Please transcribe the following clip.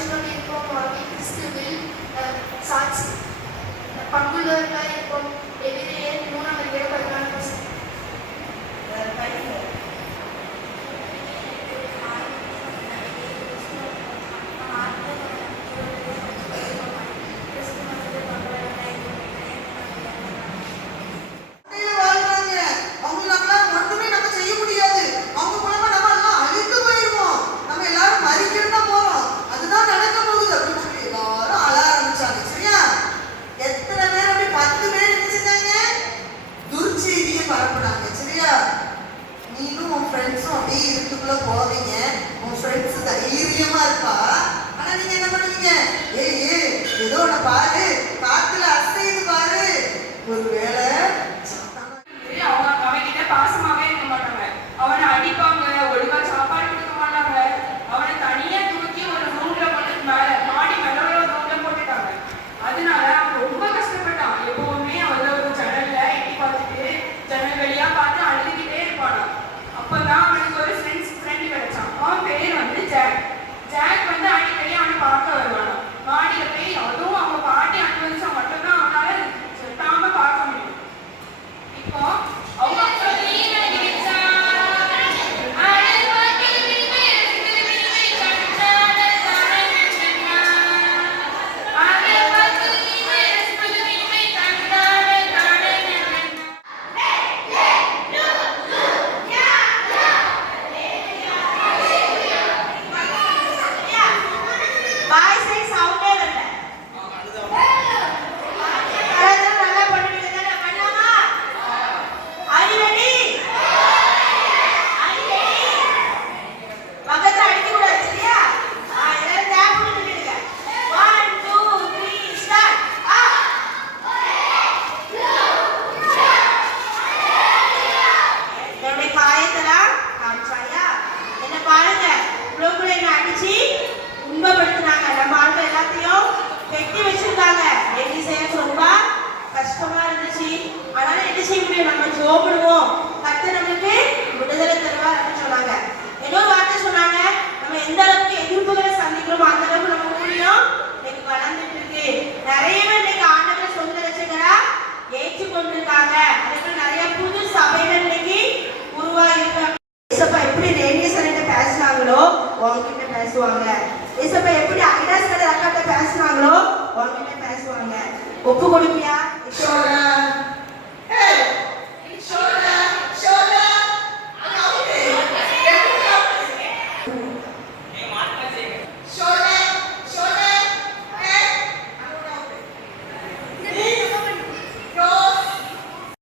ഭക്ഷണം ഇപ്പം ക്രിസ്തുവിൽ പങ്കുള്ളവരായ ഇപ്പം na página அதனால என்ன செய்ய முடியும் நம்ம சோபடுவோம் கத்த நம்மளுக்கு விடுதலை தருவார் அப்படின்னு சொன்னாங்க. ஏதோ வார்த்தை சொன்னாங்க. நம்ம எந்த அளவுக்கு எதிர்ப்புகளை சந்திக்கிறோமோ அந்த அளவுக்கு நம்ம ஊழியம் இன்னைக்கு வளர்ந்துட்டு இருக்கு. நிறைய பேர் இன்னைக்கு ஆண்டவர் சொந்த ரசிகரா ஏற்றுக்கொண்டிருக்காங்க. அதுக்கு நிறைய புது சபைகள் இன்னைக்கு உருவாகிருக்காங்க எப்படி ரேடியோ கிட்ட பேசுனாங்களோ உங்ககிட்ட பேசுவாங்க. ஏசப்பா எப்படி ஐடாஸ் கடை அக்காட்ட பேசுனாங்களோ உங்ககிட்ட பேசுவாங்க. ஒப்பு கொடுப்பியா?